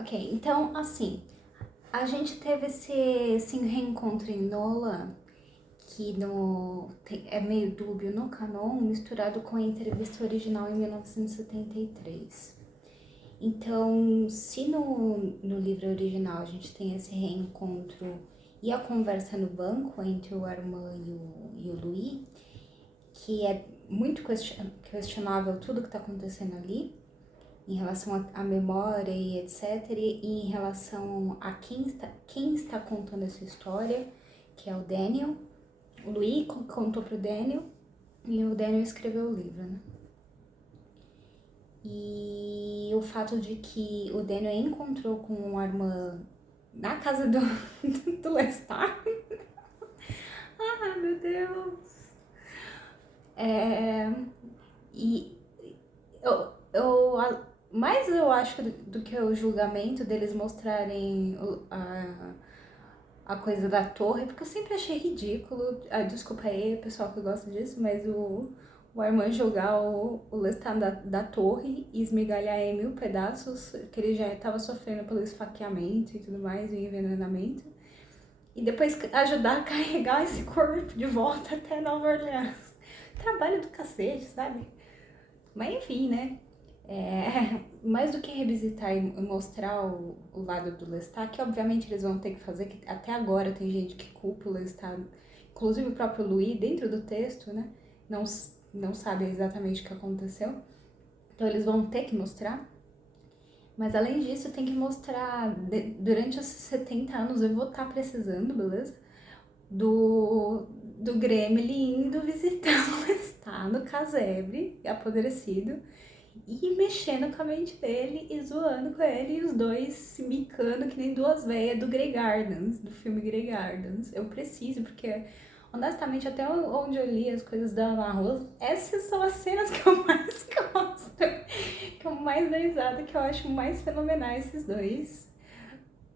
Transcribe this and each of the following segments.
Ok, então, assim, a gente teve esse reencontro em Nola, que é meio dúbio no canon, misturado com a entrevista original em 1973. Então, se no livro original a gente tem esse reencontro e a conversa no banco entre o Armand e o Louis, que é muito questionável tudo que está acontecendo ali, em relação à memória e etc., e em relação a quem está contando essa história, que é o Daniel. O Louis contou pro Daniel e o Daniel escreveu o livro, né? E o fato de que o Daniel encontrou com o Armand na casa do Lestat. Ah, meu Deus! É, e mais eu acho do que o julgamento deles mostrarem a coisa da torre, porque eu sempre achei ridículo. Ah, desculpa aí, pessoal que gosta disso, mas o Armand jogar o Lestat da torre e esmigalhar em mil pedaços, que ele já estava sofrendo pelo esfaqueamento e tudo mais, e envenenamento. E depois ajudar a carregar esse corpo de volta até Nova Orleans. Trabalho do cacete, sabe? Mas enfim, né? Mais do que revisitar e mostrar o lado do Lestat, que obviamente eles vão ter que fazer, que até agora tem gente que culpa o Lestat, inclusive o próprio Louis, dentro do texto, né? Não, não sabe exatamente o que aconteceu. Então eles vão ter que mostrar. Mas além disso, tem que mostrar, durante esses 70 anos, eu vou estar precisando, beleza? Do Gremlin indo visitar o Lestat no casebre, apodrecido, e mexendo com a mente dele e zoando com ele, e os dois se micando que nem duas velhas do Grey Gardens, do filme Grey Gardens. Eu preciso, porque honestamente, até onde eu li as coisas da Ana Rose, essas são as cenas que eu mais gosto, que eu mais dou risada, que eu acho mais fenomenais esses dois.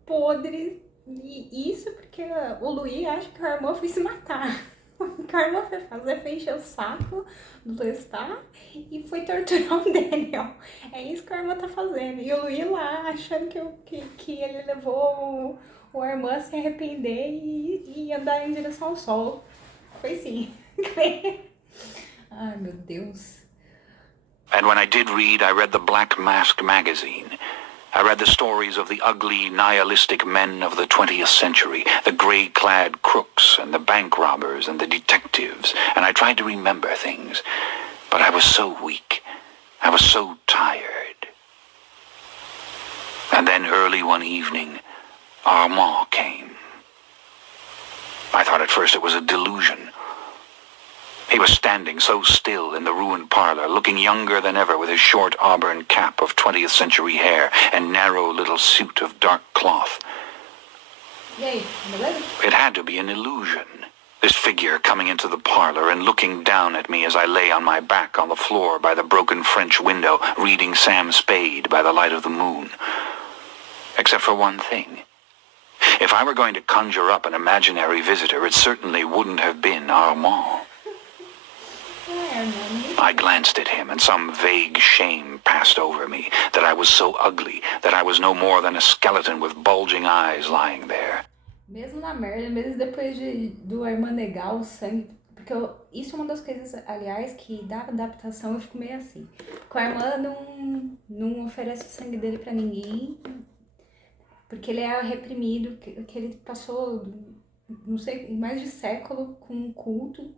Podre. E isso porque o Louis acha que o Armand foi se matar. O que o Armand foi fazer foi encher o saco do Lestat e foi torturar o Daniel. É isso que o Armand tá fazendo. E o Louis lá achando que ele levou o Armand a se arrepender e andar em direção ao sol. Foi sim. Ai, meu Deus. And when I did read, I read the Black Mask magazine. I read the stories of the ugly, nihilistic men of the 20th century, the gray-clad crooks and the bank robbers and the detectives, and I tried to remember things. But I was so weak. I was so tired. And then early one evening, Armand came. I thought at first it was a delusion. He was standing so still in the ruined parlor, looking younger than ever with his short auburn cap of 20th century hair and narrow little suit of dark cloth. It had to be an illusion. This figure coming into the parlor and looking down at me as I lay on my back on the floor by the broken French window, reading Sam Spade by the light of the moon. Except for one thing. If I were going to conjure up an imaginary visitor, it certainly wouldn't have been Armand. I glanced at him, and some vague shame passed over me, that I was so ugly, that I was no more than a skeleton with bulging eyes lying there. Mesmo na merda, mesmo depois do Armand negar o sangue, porque isso é uma das coisas, aliás, que da adaptação eu fico meio assim. Porque o Armand não oferece o sangue dele pra ninguém, porque ele é reprimido, que ele passou, não sei, mais de século com um culto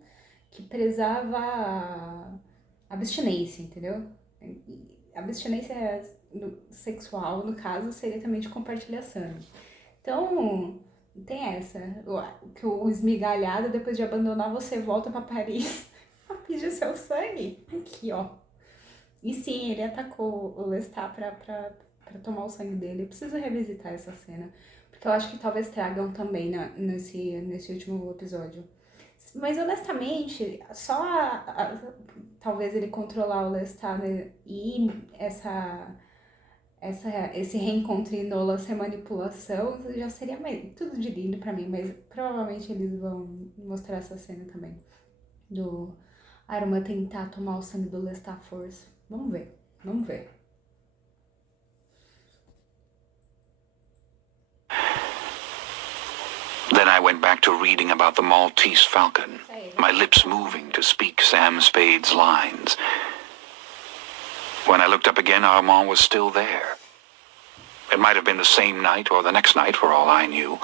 que prezava a abstinência, entendeu? Abstinência sexual, no caso, seria também de compartilhar sangue. Então, tem essa. Que o esmigalhado, depois de abandonar você, volta pra Paris pra pedir seu sangue. Aqui, ó. E sim, ele atacou o Lestat pra tomar o sangue dele. Eu preciso revisitar essa cena. Porque eu acho que talvez tragam também nesse último episódio. Mas honestamente, só talvez ele controlar o Lestat, né, e esse reencontro em Nola ser manipulação já seria tudo de lindo pra mim, mas provavelmente eles vão mostrar essa cena também do Arma tentar tomar o sangue do Lestat à força. Vamos ver, vamos ver. I went back to reading about the Maltese Falcon, my lips moving to speak Sam Spade's lines. When I looked up again, Armand was still there. It might have been the same night or the next night, for all I knew.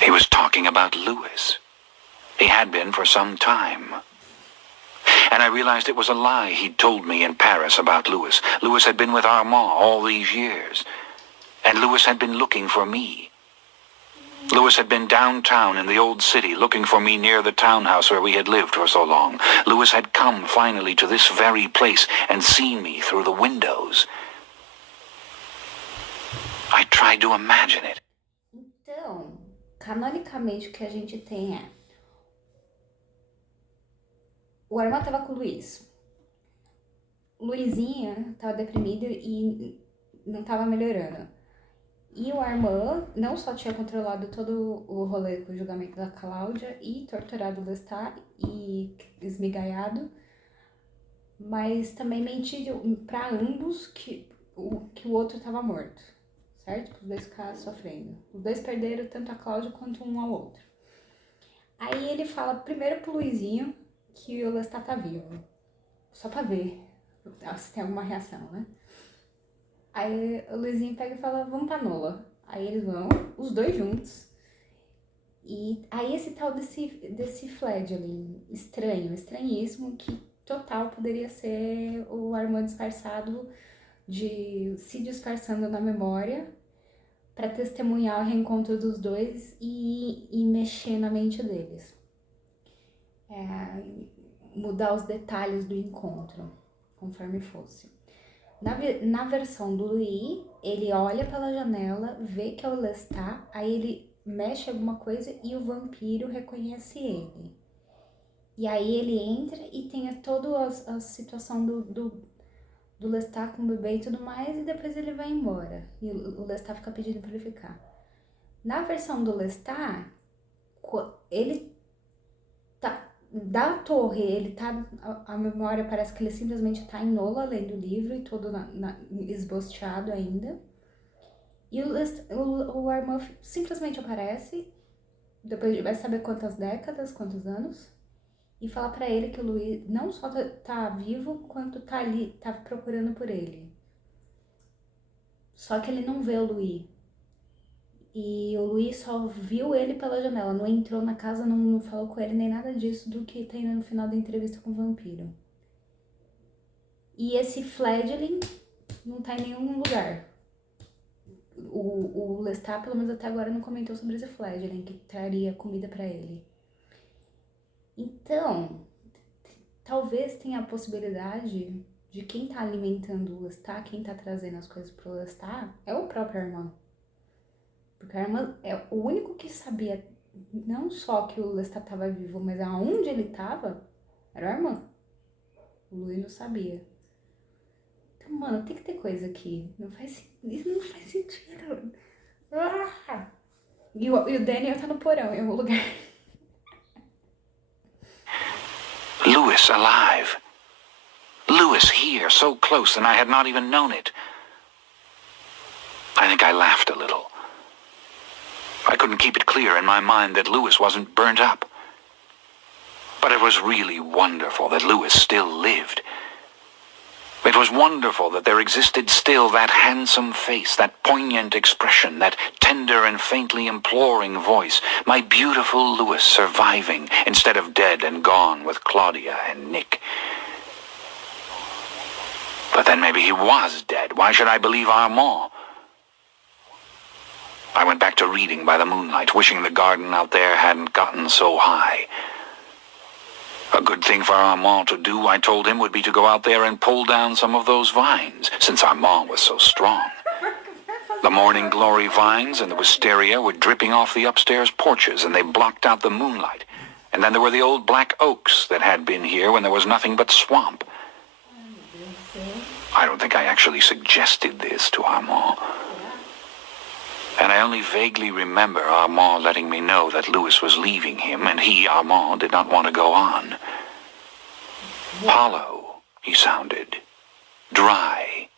He was talking about Louis. He had been for some time. And I realized it was a lie he'd told me in Paris about Louis. Louis had been with Armand all these years. And Louis had been looking for me. Louis had been downtown in the old city looking for me near the townhouse where we had lived for so long. Louis had come finally to this very place and seen me through the windows. I tried to imagine it. Então, canonicamente o que a gente tem é... O Armand tava com o Luiz. Luizinha tava deprimido e não tava melhorando. E o Armand não só tinha controlado todo o rolê com o julgamento da Cláudia e torturado o Lestat e esmigalhado, mas também mentiu para ambos que o outro estava morto, certo? Que os dois ficaram sofrendo. Os dois perderam tanto a Cláudia quanto um ao outro. Aí ele fala primeiro pro Luizinho que o Lestat tá vivo, só pra ver se tem alguma reação, né? Aí o Luizinho pega e fala, vamos pra Nola. Aí eles vão, os dois juntos. E aí esse tal desse Fledgling estranho, estranhíssimo, que total poderia ser o Armand disfarçado, se disfarçando na memória para testemunhar o reencontro dos dois e mexer na mente deles. Mudar os detalhes do encontro, conforme fosse. Na versão do Louis, ele olha pela janela, vê que é o Lestat, aí ele mexe alguma coisa e o vampiro reconhece ele. E aí ele entra e tem toda a situação do Lestat com o bebê e tudo mais, e depois ele vai embora. E o Lestat fica pedindo pra ele ficar. Na versão do Lestat, ele tá... Da torre, ele tá... A memória parece que ele simplesmente tá em Nola, lendo o livro e todo esboçado ainda. E o Armand simplesmente aparece, depois ele vai saber quantas décadas, quantos anos, e fala pra ele que o Louis não só tá vivo, quanto tá ali, tá procurando por ele. Só que ele não vê o Louis. E o Louis só viu ele pela janela, não entrou na casa, não falou com ele, nem nada disso do que tem no final da entrevista com o vampiro. E esse Fledgling não tá em nenhum lugar. O Lestat, pelo menos até agora, não comentou sobre esse Fledgling, que traria comida pra ele. Então, talvez tenha a possibilidade de quem tá alimentando o Lestat, quem tá trazendo as coisas pro Lestat, é o próprio Armand. Porque o Armand é o único que sabia não só que o Lestat estava vivo, mas aonde ele estava era o Armand. O Louis não sabia. Então, mano, tem que ter coisa aqui. Isso não faz sentido. E o Daniel tá no porão, em algum lugar. Louis alive. Louis here, so close, and I had not even known it. I think I laughed a little. I couldn't keep it clear in my mind that Louis wasn't burnt up. But it was really wonderful that Louis still lived. It was wonderful that there existed still that handsome face, that poignant expression, that tender and faintly imploring voice, my beautiful Louis surviving instead of dead and gone with Claudia and Nick. But then maybe he was dead. Why should I believe Armand? I went back to reading by the moonlight, wishing the garden out there hadn't gotten so high. A good thing for Armand to do, I told him, would be to go out there and pull down some of those vines, since Armand was so strong. The morning glory vines and the wisteria were dripping off the upstairs porches, and they blocked out the moonlight. And then there were the old black oaks that had been here when there was nothing but swamp. I don't think I actually suggested this to Armand. And I only vaguely remember Armand letting me know that Louis was leaving him, and he, Armand, did not want to go on. Hollow, he sounded. Dry.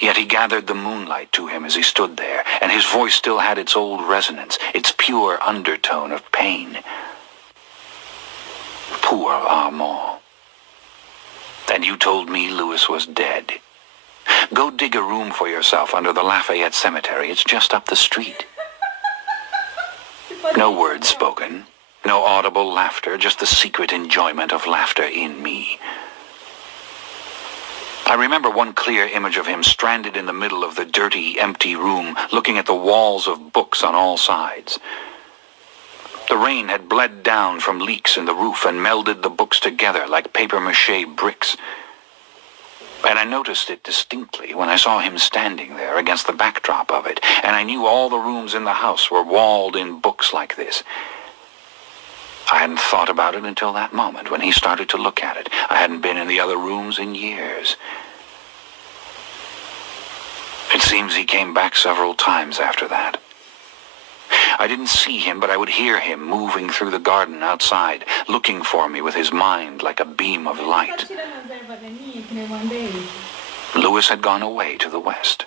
Yet he gathered the moonlight to him as he stood there, and his voice still had its old resonance, its pure undertone of pain. Poor Armand. And you told me Louis was dead. Go dig a room for yourself under the Lafayette Cemetery. It's just up the street. No words spoken, no audible laughter, just the secret enjoyment of laughter in me. I remember one clear image of him stranded in the middle of the dirty, empty room, looking at the walls of books on all sides. The rain had bled down from leaks in the roof and melded the books together like papier-mâché bricks. And I noticed it distinctly when I saw him standing there against the backdrop of it, and I knew all the rooms in the house were walled in books like this. I hadn't thought about it until that moment when he started to look at it. I hadn't been in the other rooms in years. It seems he came back several times after that. I didn't see him, but I would hear him moving through the garden outside, looking for me with his mind like a beam of light. Louis had gone away to the west.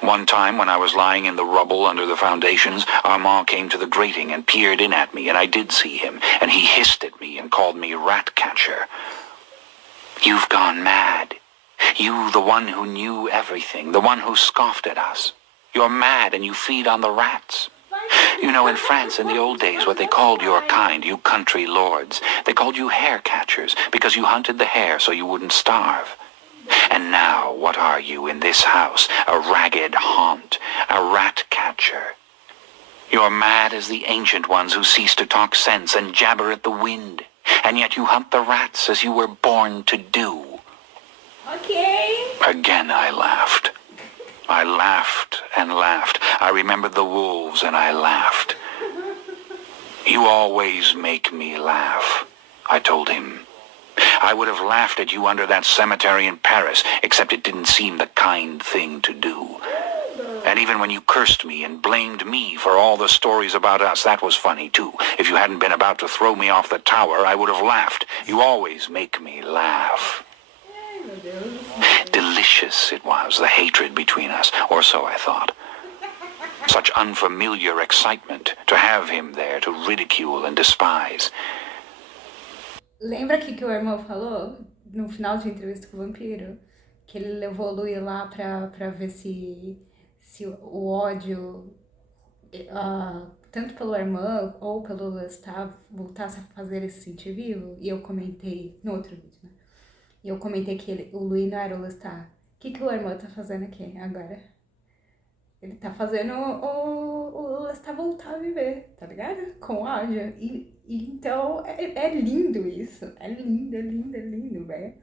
One time, when I was lying in the rubble under the foundations, Armand came to the grating and peered in at me, and I did see him, and he hissed at me and called me rat-catcher. You've gone mad. You, the one who knew everything, the one who scoffed at us. You're mad and you feed on the rats. You know, in France in the old days, what they called your kind, you country lords, they called you hare catchers because you hunted the hare so you wouldn't starve. And now, what are you in this house? A ragged haunt, a rat catcher. You're mad as the ancient ones who cease to talk sense and jabber at the wind, and yet you hunt the rats as you were born to do. Okay. Again I laughed. I laughed and laughed. I remembered the wolves and I laughed. You always make me laugh, I told him. I would have laughed at you under that cemetery in Paris, except it didn't seem the kind thing to do. And even when you cursed me and blamed me for all the stories about us, that was funny too. If you hadn't been about to throw me off the tower, I would have laughed. You always make me laugh. Delicious it was, the hatred between us, or so I thought. Such unfamiliar excitement to have him there to ridicule and despise. Lembra que o Armand falou no final de entrevista com o vampiro? Que ele levou o Louis lá pra ver se o ódio, tanto pelo Armand ou pelo Lestat, voltasse a fazer ele se sentir vivo. E eu comentei no outro vídeo, né? E eu comentei que o Louis não era o Lestat. O que o Armand tá fazendo aqui agora? Ele tá fazendo o Lestat voltar a viver, tá ligado? Com ódio. E então é lindo isso. É lindo, velho.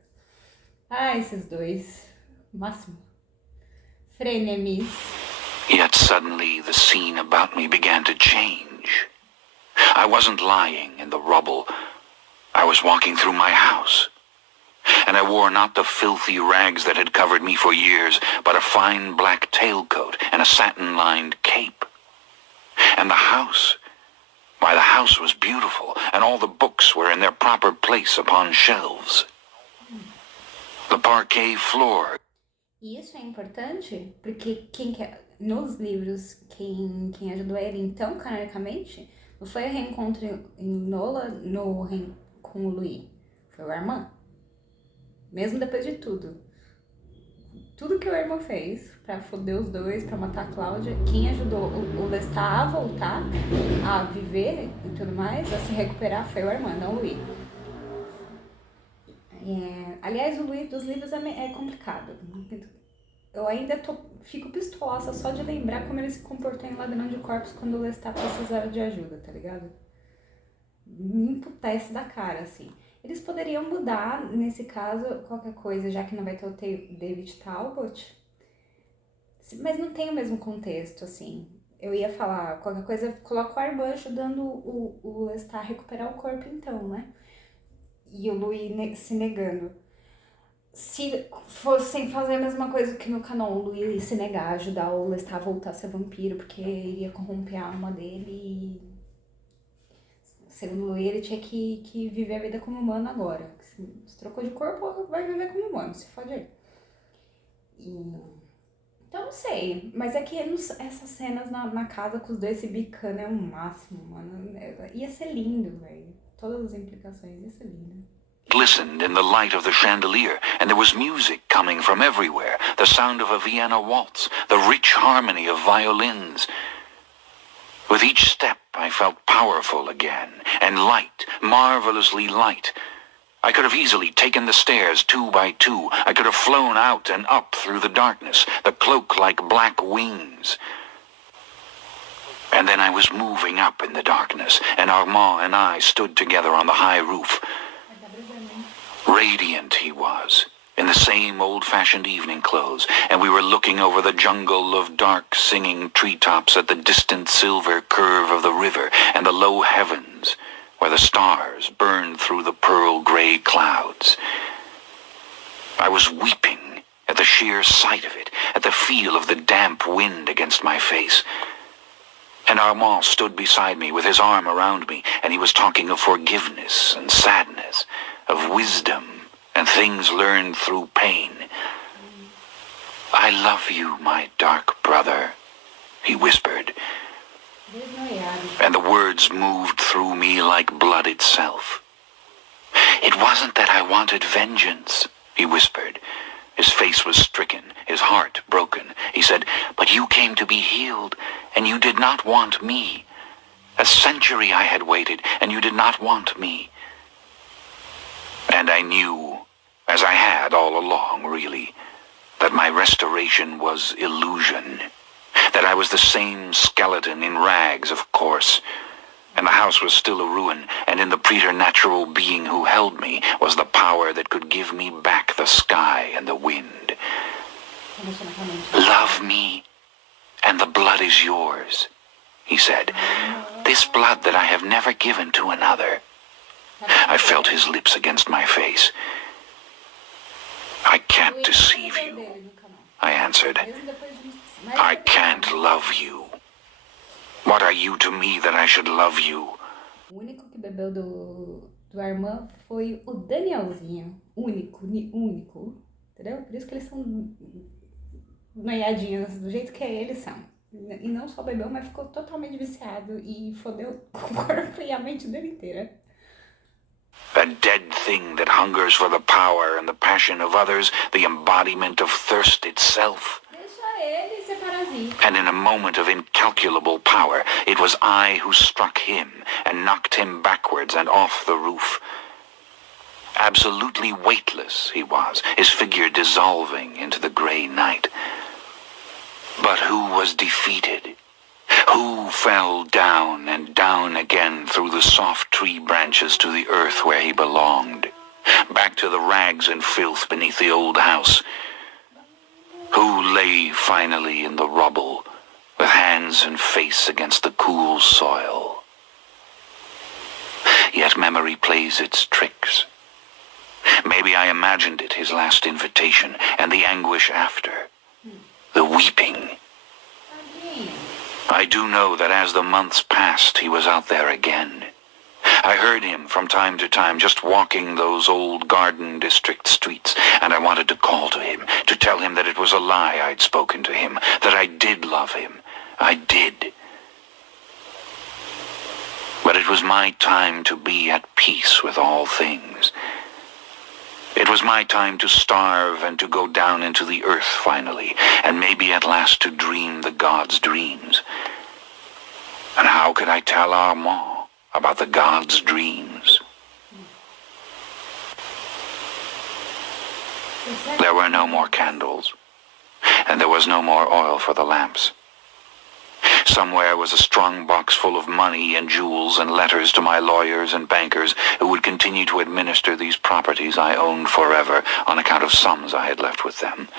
Ah, esses dois. Máximo. Frenemies. Yet suddenly the scene about me began to change. I wasn't lying in the rubble. I was walking through my house. And I wore not the filthy rags that had covered me for years, but a fine black tailcoat and a satin-lined cape. And the house, why, the house was beautiful, and all the books were in their proper place upon shelves. The parquet floor. E isso é importante porque nos livros, quem ajudou ele então, canonicamente, não foi o reencontro em Nola com o Louis, foi o Armand. Mesmo depois de tudo. Tudo que o Armand fez pra foder os dois, pra matar a Cláudia, quem ajudou o Lestat a voltar, a viver e tudo mais, a se recuperar, foi o Armand, não o Louis. Aliás, o Louis dos livros é complicado. Eu ainda fico pistolaça só de lembrar como ele se comportou em Ladrão de Corpos quando o Lestat precisava de ajuda, tá ligado? Me emputece da cara, assim. Eles poderiam mudar, nesse caso, qualquer coisa, já que não vai ter o David Talbot. Mas não tem o mesmo contexto, assim. Eu ia falar, qualquer coisa, coloca o Armand ajudando o Lestat a recuperar o corpo, então, né? E o Louis se negando. Se fossem fazer a mesma coisa que no canon, o Louis se negar, ajudar o Lestat a voltar a ser vampiro, porque iria corromper a alma dele e... Segundo o Louis, ele tinha que viver a vida como humano agora. Se trocou de corpo, vai viver como humano, se fode aí. Então não sei, mas é que essas cenas na casa com os dois se bicando é o máximo, mano. Ia ser lindo, velho. Todas as implicações, ia ser lindo. Glistened in the light of the chandelier, and there was music coming from everywhere, the sound of a Vienna waltz, the rich harmony of violins. With each step I felt powerful again, and light, marvelously light. I could have easily taken the stairs 2 by 2. I could have flown out and up through the darkness, the cloak like black wings. And then I was moving up in the darkness, and Armand and I stood together on the high roof. Radiant he was, in the same old-fashioned evening clothes, and we were looking over the jungle of dark singing treetops at the distant silver curve of the river and the low heavens, where the stars burned through the pearl-gray clouds. I was weeping at the sheer sight of it, at the feel of the damp wind against my face. And Armand stood beside me with his arm around me, and he was talking of forgiveness and sadness, of wisdom and things learned through pain. "I love you, my dark brother," he whispered. And the words moved through me like blood itself. "It wasn't that I wanted vengeance," he whispered. His face was stricken, his heart broken. He said, "But you came to be healed, and you did not want me. A century I had waited, and you did not want me." And I knew, as I had all along, really, that my restoration was illusion. That I was the same skeleton in rags, of course, and the house was still a ruin, and in the preternatural being who held me was the power that could give me back the sky and the wind. "Love me, and the blood is yours," he said. "This blood that I have never given to another." I felt his lips against my face. "I can't deceive you," I answered. "I can't love you. What are you to me that I should love you?" O único que bebeu do Armand foi o Danielzinho. Único. Entendeu? Por isso que eles são noiadinhos, do jeito que eles são. E não só bebeu, mas ficou totalmente viciado e fodeu o corpo e a mente dele inteira. A dead thing that hungers for the power and the passion of others, the embodiment of thirst itself. Deixa ele ser parasita. And in a moment of incalculable power, it was I who struck him and knocked him backwards and off the roof. Absolutely weightless he was, his figure dissolving into the grey night. But who was defeated? Who fell down and down again through the soft tree branches to the earth where he belonged, back to the rags and filth beneath the old house? Who lay finally in the rubble, with hands and face against the cool soil? Yet memory plays its tricks. Maybe I imagined it, his last invitation, and the anguish after, the weeping. I do know that as the months passed, he was out there again. I heard him from time to time just walking those old garden district streets, and I wanted to call to him, to tell him that it was a lie I'd spoken to him, that I did love him. I did. But it was my time to be at peace with all things. It was my time to starve and to go down into the earth finally, and maybe at last to dream the gods' dreams. And how could I tell Armand about the gods' dreams? There were no more candles, and there was no more oil for the lamps. Somewhere was a strong box full of money and jewels and letters to my lawyers and bankers who would continue to administer these properties I owned forever on account of sums I had left with them.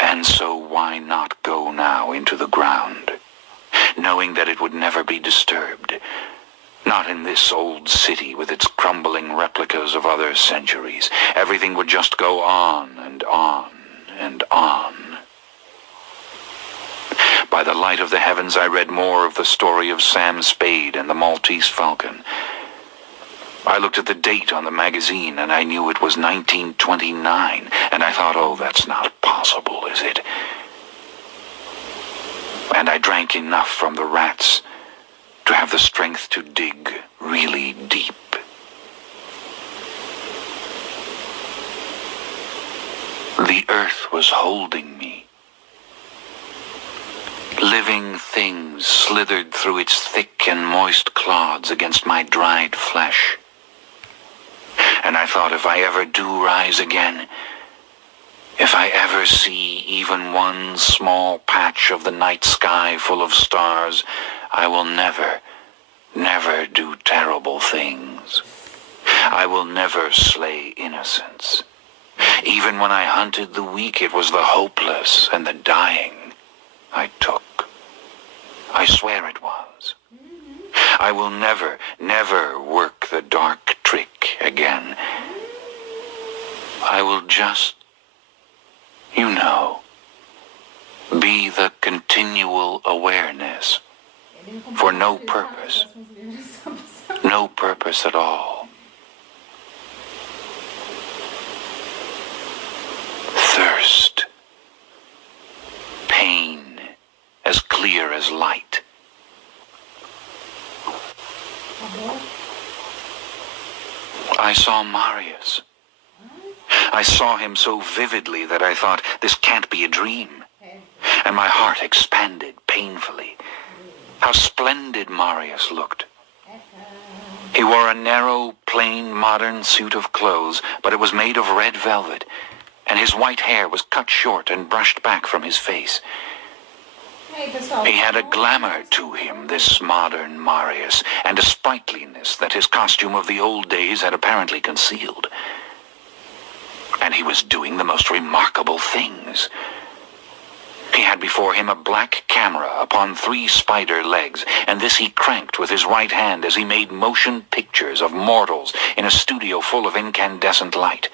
And so why not go now into the ground, knowing that it would never be disturbed, not in this old city with its crumbling replicas of other centuries. Everything would just go on and on and on. By the light of the heavens I read more of the story of Sam Spade and the Maltese Falcon. I looked at the date on the magazine, and I knew it was 1929, and I thought, oh, that's not possible, is it? And I drank enough from the rats to have the strength to dig really deep. The earth was holding me. Living things slithered through its thick and moist clods against my dried flesh. And I thought, if I ever do rise again, if I ever see even one small patch of the night sky full of stars, I will never, never do terrible things. I will never slay innocents. Even when I hunted the weak, it was the hopeless and the dying I took. I swear it was. I will never, never work the dark trick again. I will just, you know, be the continual awareness for no purpose. No purpose at all. Thirst. Pain. As clear as light. I saw Marius. I saw him so vividly that I thought, this can't be a dream. And my heart expanded painfully. How splendid Marius looked. He wore a narrow, plain, modern suit of clothes, but it was made of red velvet, and his white hair was cut short and brushed back from his face. He had a glamour to him, this modern Marius, and a sprightliness that his costume of the old days had apparently concealed. And he was doing the most remarkable things. He had before him a black camera upon 3 spider legs, and this he cranked with his right hand as he made motion pictures of mortals in a studio full of incandescent light.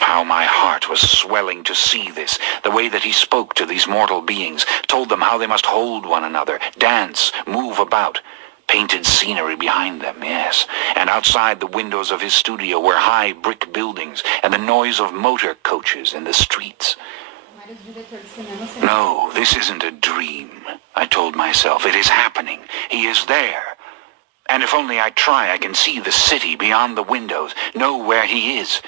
How my heart was swelling to see this, the way that he spoke to these mortal beings, told them how they must hold one another, dance, move about. Painted scenery behind them, yes, and outside the windows of his studio were high brick buildings and the noise of motor coaches in the streets. No, this isn't a dream, I told myself. It is happening. He is there. And if only I try, I can see the city beyond the windows, know where he is.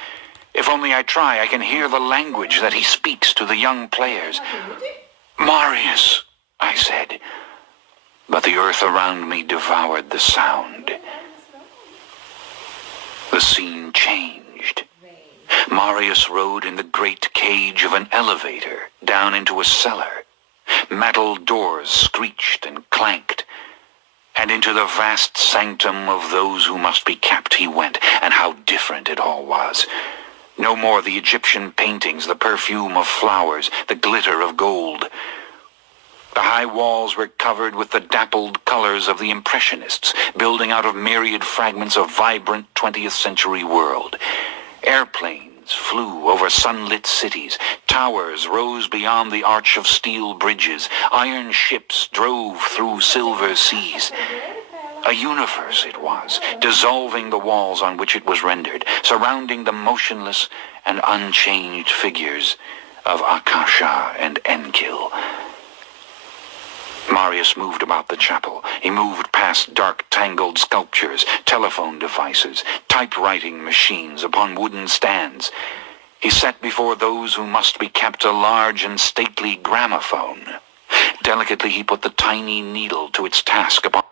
If only I try, I can hear the language that he speaks to the young players. Marius, I said. But the earth around me devoured the sound. The scene changed. Marius rode in the great cage of an elevator down into a cellar. Metal doors screeched and clanked. And into the vast sanctum of those who must be kept he went, and how different it all was. No more the Egyptian paintings, the perfume of flowers, the glitter of gold. The high walls were covered with the dappled colors of the Impressionists, building out of myriad fragments of vibrant 20th century world. Airplanes flew over sunlit cities. Towers rose beyond the arch of steel bridges. Iron ships drove through silver seas. A universe it was, dissolving the walls on which it was rendered, surrounding the motionless and unchanged figures of Akasha and Enkil. Marius moved about the chapel. He moved past dark, tangled sculptures, telephone devices, typewriting machines upon wooden stands. He set before those who must be kept a large and stately gramophone. Delicately he put the tiny needle to its task upon...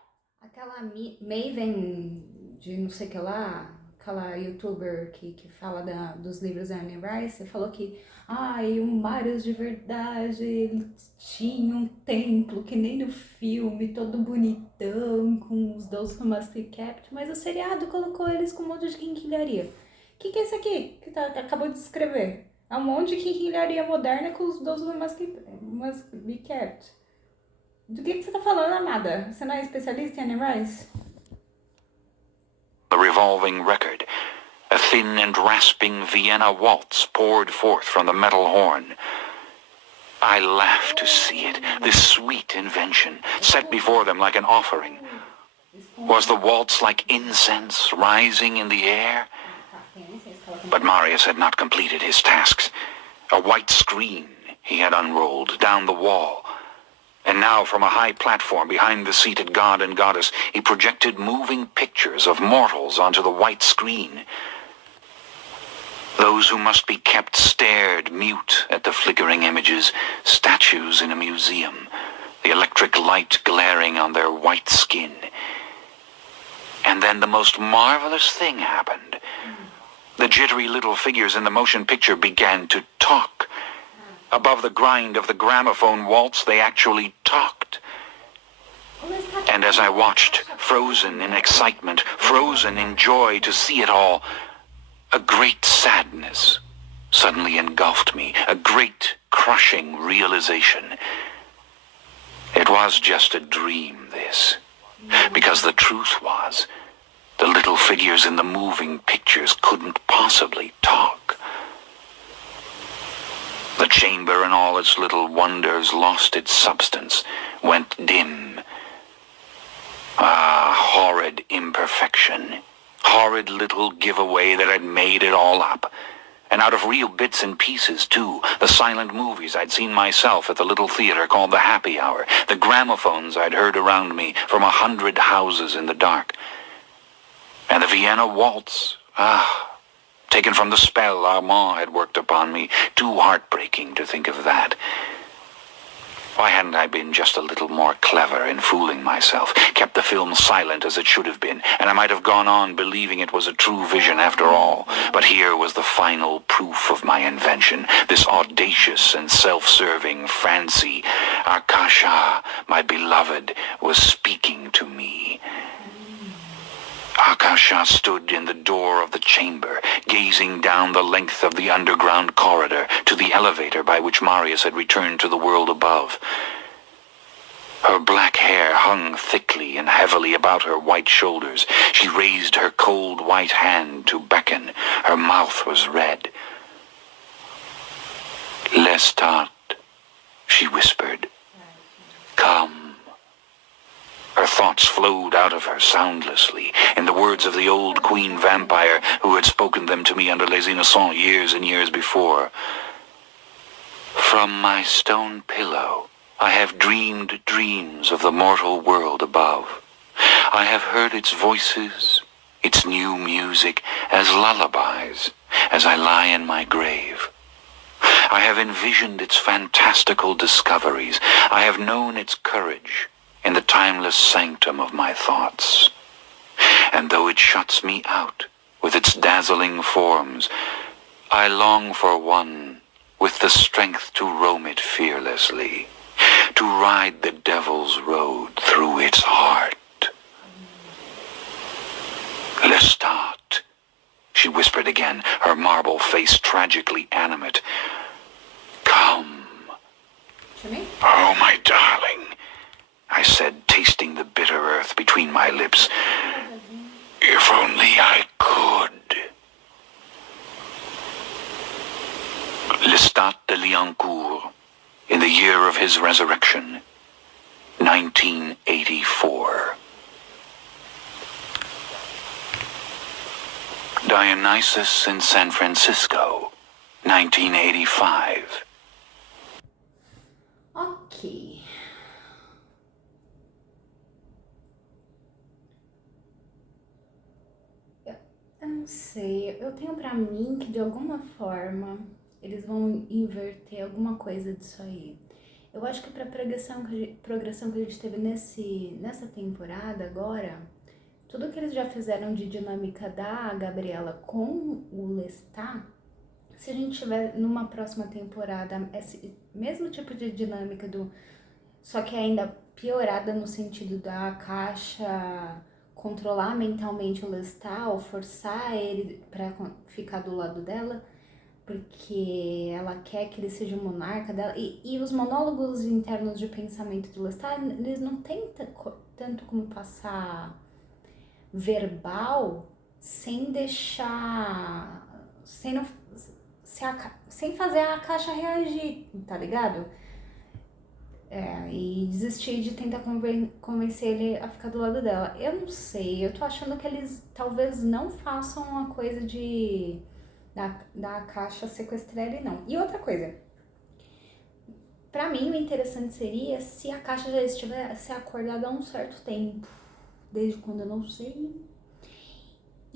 Aquela Maven de não sei o que lá, aquela youtuber que fala dos livros da Anne Rice, falou que o Marius de verdade, ele tinha um templo que nem no filme, todo bonitão, com os 12 Romanos que Kept, mas o seriado colocou eles com um monte de quinquilharia. O que é isso aqui que acabou de escrever? É um monte de quinquilharia moderna com os 12 Romanos que Kept. Do que você tá falando, amada? Você não é especialista em Anne Rice? The revolving record. A thin and rasping Vienna waltz poured forth from the metal horn. I laughed to see it, this sweet invention, set before them like an offering. Was the waltz like incense rising in the air? But Marius had not completed his tasks. A white screen he had unrolled down the wall. And now from a high platform behind the seated god and goddess, he projected moving pictures of mortals onto the white screen. Those who must be kept stared mute at the flickering images, statues in a museum, the electric light glaring on their white skin. And then the most marvelous thing happened. The jittery little figures in the motion picture began to talk. Above the grind of the gramophone waltz, they actually talked. And as I watched, frozen in excitement, frozen in joy to see it all, a great sadness suddenly engulfed me, a great crushing realization. It was just a dream, this. Because the truth was, the little figures in the moving pictures couldn't possibly talk. The chamber and all its little wonders lost its substance, went dim. Ah, horrid imperfection. Horrid little giveaway that had made it all up. And out of real bits and pieces, too. The silent movies I'd seen myself at the little theater called the Happy Hour. The gramophones I'd heard around me from 100 houses in the dark. And the Vienna Waltz. Taken from the spell Armand had worked upon me. Too heartbreaking to think of that. Why hadn't I been just a little more clever in fooling myself, kept the film silent as it should have been, and I might have gone on believing it was a true vision after all. But here was the final proof of my invention, this audacious and self-serving fancy. Akasha, my beloved, was speaking to me. Akasha stood in the door of the chamber, gazing down the length of the underground corridor to the elevator by which Marius had returned to the world above. Her black hair hung thickly and heavily about her white shoulders. She raised her cold white hand to beckon. Her mouth was red. Lestat, she whispered. Come. Her thoughts flowed out of her soundlessly, in the words of the old queen vampire who had spoken them to me under Les Innocents years and years before. From my stone pillow, I have dreamed dreams of the mortal world above. I have heard its voices, its new music, as lullabies, as I lie in my grave. I have envisioned its fantastical discoveries. I have known its courage in the timeless sanctum of my thoughts. And though it shuts me out with its dazzling forms, I long for one with the strength to roam it fearlessly, to ride the devil's road through its heart. Lestat, she whispered again, her marble face tragically animate. Come. Oh, my darling, I said, tasting the bitter earth between my lips. If only I could. Lestat de Liancourt, in the year of his resurrection, 1984. Dionysus in San Francisco, 1985. Ok. Eu não sei, eu tenho pra mim que de alguma forma eles vão inverter alguma coisa disso aí. Eu acho que pra progressão que a gente teve nessa temporada agora, tudo que eles já fizeram de dinâmica da Gabriela com o Lestat, se a gente tiver numa próxima temporada esse mesmo tipo de dinâmica só que ainda piorada no sentido da Caixa controlar mentalmente o Lestat ou forçar ele pra ficar do lado dela, porque ela quer que ele seja o monarca dela, e os monólogos internos de pensamento do Lestat, eles não têm tanto como passar verbal sem deixar, sem fazer a Caixa reagir, tá ligado? E desistir de tentar convencer ele a ficar do lado dela. Eu não sei, eu tô achando que eles talvez não façam uma coisa da Caixa sequestrar ele, não. E outra coisa, pra mim o interessante seria se a Caixa já estivesse acordada há um certo tempo. Desde quando eu não sei.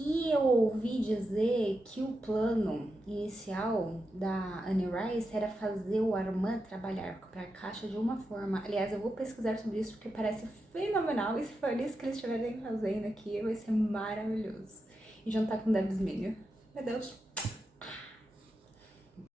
E eu ouvi dizer que o plano inicial da Anne Rice era fazer o Armand trabalhar para a Caixa de uma forma. Aliás, eu vou pesquisar sobre isso porque parece fenomenal. E se for isso que eles estiverem fazendo aqui, vai ser maravilhoso. E jantar com Debs Milho. Meu Deus.